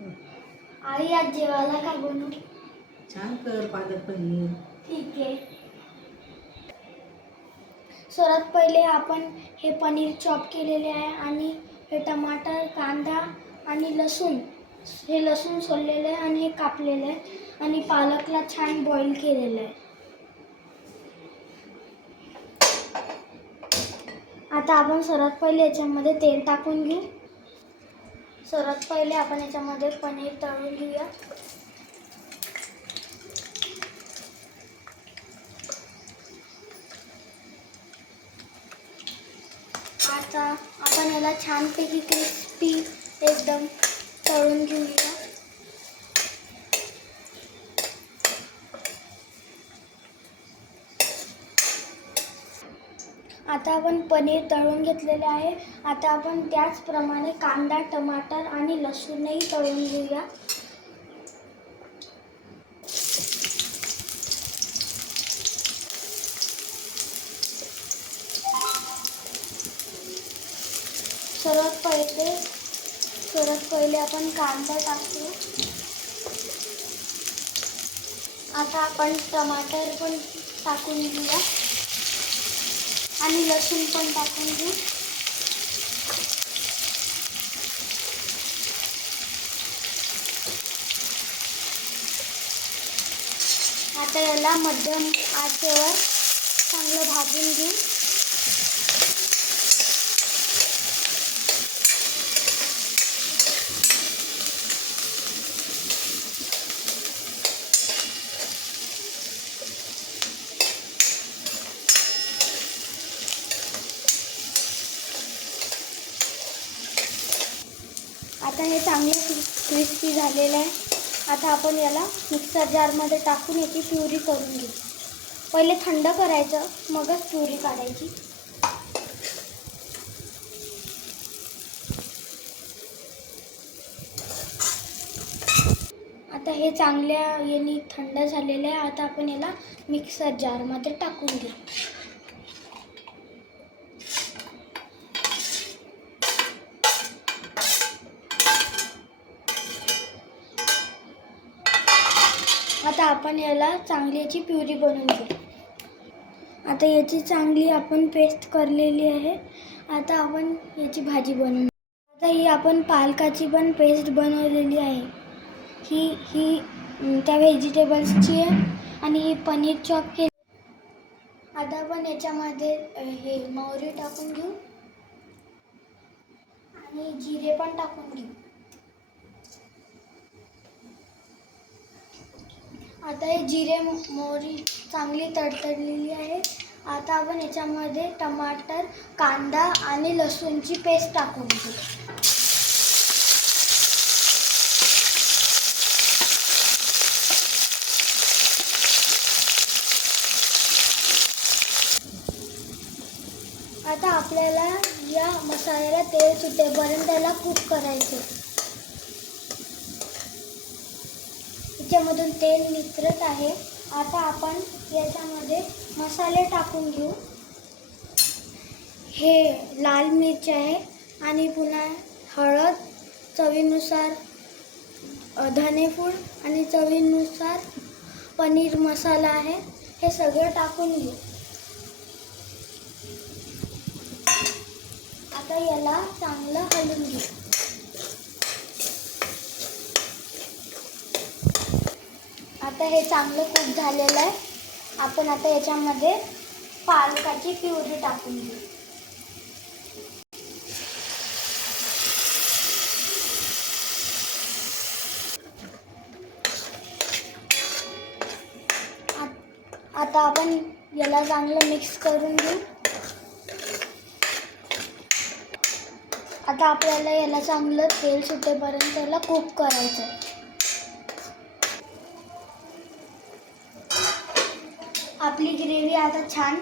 आई आज जेवायला काय बनवू? छान कर पालक पनीर. ठीक आहे. सर्वात पहिले आपण हे पनीर चॉप केलेले आहे आणि हे टमाटर, कांदा आणि लसूण, हे लसूण सोललेले आहे आणि हे कापलेले आहे आणि पालकला छान बॉईल केलेलं आहे. आता आपण सर्वात पहिले याच्यामध्ये तेल टाकून घेऊ. सर्वात पहिले आपण याच्यामध्ये पनीर तळून घेऊया. आता आपण याला छानपैकी क्रिस्पी एकदम तळून घेऊया. आता आपण पनीर तळून घेतलेले आहे. आता आपण त्याचप्रमाणे कांदा, टमाटर आणि लसूणही तळून घेऊया. सर्वात पहिले आपण कांदा टाकू. आता आपण टमाटर पण टाकून घेऊया आणि लसूण पण टाकून घेऊ. आता याला मध्यम आचेवर चांगलं भाजून घेऊ. आता हे चांगले क्रिस्पी झालेलं आहे. आता आपण याला मिक्सर जारमध्ये टाकून याची प्युरी करून घेऊ. पहिले थंड करायचं, मगच प्युरी काढायची. आता हे चांगल्या याने थंड झालेलं आहे. आता आपण याला मिक्सर जारमध्ये टाकून घेऊ. आता आपण याला चांगली याची प्युरी बनवून घेऊ. आता याची चांगली आपण पेस्ट करलेली आहे. आता आपण याची भाजी बनवू. आता ही आपण पालकाची पण पेस्ट बनवलेली आहे. ही त्या व्हेजिटेबल्सची आहे आणि ही पनीर चॉप केली. आता आपण याच्यामध्ये हे मोहरी टाकून घेऊ आणि जिरे पण टाकून घेऊ. आता हे जिरे मोहरी चांगली तडतडलेली आहे. आता आपण याच्यामध्ये टमाटर, कांदा आणि लसूणची पेस्ट टाकून घेऊ. आता आपल्याला या मसाल्याला तेल सुटेपर्यंत त्याला कुक करायचे. याच्यामधून तेल नितरत आहे. आता आपण याच्यामध्ये मसाले टाकून घेऊ. हे लाल मिरच आहे आणि पुन्हा हळद, चवीनुसार धनेपूड आणि चवीनुसार पनीर मसाला आहे. हे सगळं टाकून घेऊ. आता याला चांगलं हलवून घेऊ. आता हे चांगलं कुक झालेलं आहे. आपण आता याच्यामध्ये पालकाची प्युरी टाकून घेऊ. आता आपण याला चांगलं मिक्स करून घेऊ. आता आपल्याला याला चांगलं तेल सुटेपर्यंत याला कुक करायचं. आपली ग्रेव्ही आता छान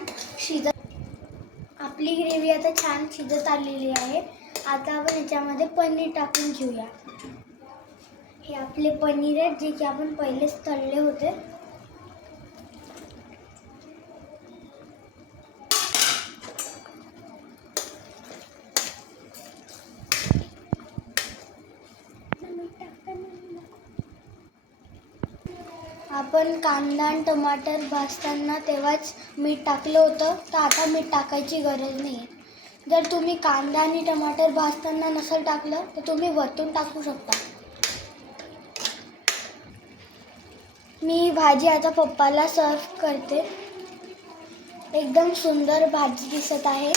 शिजत आलेली आहे. आता आपण याच्यामध्ये पनीर टाकून घेऊया. हे आपले पनीर आहेत जे की आपण पहिलेच तळले होते. मीठ टाकताना आपण कांदा आणि टमाटर भाजताना तेव्हाच मीठ टाकलं होतं, तर आता मीठ टाकायची गरज नाही. जर तुम्ही कांदा आणि टमाटर भाजताना नसेल टाकलं तर तुम्ही वरतून टाकू शकता. मी ही भाजी आता पप्पाला सर्व करते. एकदम सुंदर भाजी दिसत आहे.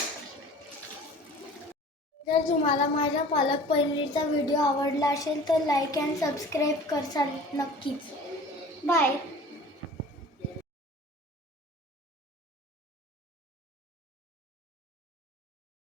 जर तुम्हाला माझा पालक पनीरचा व्हिडिओ आवडला असेल तर लाईक अँड सबस्क्राईब करसाल नक्कीच. बाय.